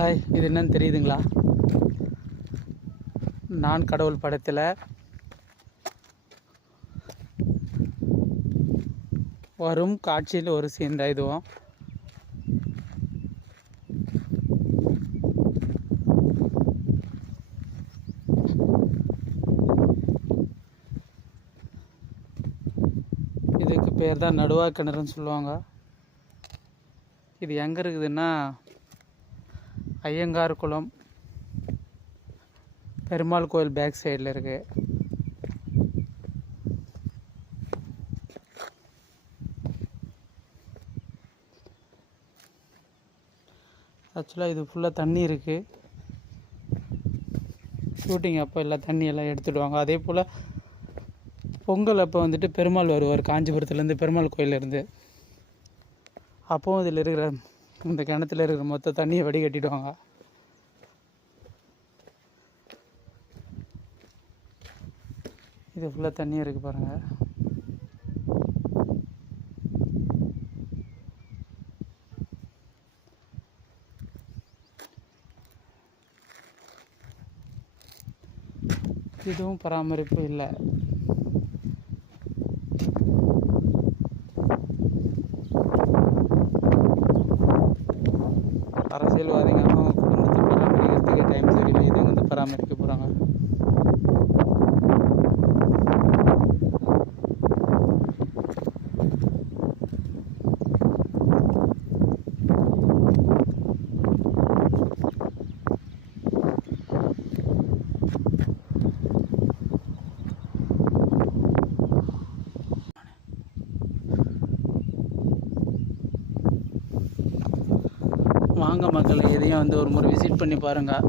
Hi, இது என்னன்னு தெரியுதுங்களா? நான் கடவுள் படத்தில் வரும் காட்சியில் ஒரு சீன் தான் இதுவும். இதுக்கு பேர் தான் நடுவா கிணறுன்னு சொல்லுவாங்க. இது எங்கே இருக்குதுன்னா ஐயங்கார் குளம் பெருமாள் கோயில் பேக் சைடில் இருக்கு. ஆக்சுவலாக இது ஃபுல்லாக தண்ணி இருக்குது. ஷூட்டிங் அப்போ எல்லாம் தண்ணியெல்லாம் எடுத்துடுவாங்க. அதே போல் பொங்கல் அப்போ வந்துட்டு பெருமாள் வருவார் காஞ்சிபுரத்துலேருந்து, பெருமாள் கோயிலேருந்து. அப்போவும் இதில் இருக்கிற இந்த கிணத்துல இருக்கிற மொத்த தண்ணியை வடிகட்டிடுவாங்க. இது ஃபுல்லாக தண்ணி இருக்குது பாருங்கள். இதுவும் பராமரிப்பு இல்லை. அரசியல்வாதிங்க அவங்க குடும்பத்தை பராமரிக்கிறதுக்கு டைம் சரியில்லை, இது வந்து பராமரிக்க போகிறாங்க. வாங்க மக்களை, இதையும் வந்து ஒரு முறை விசிட் பண்ணி பாருங்கள்.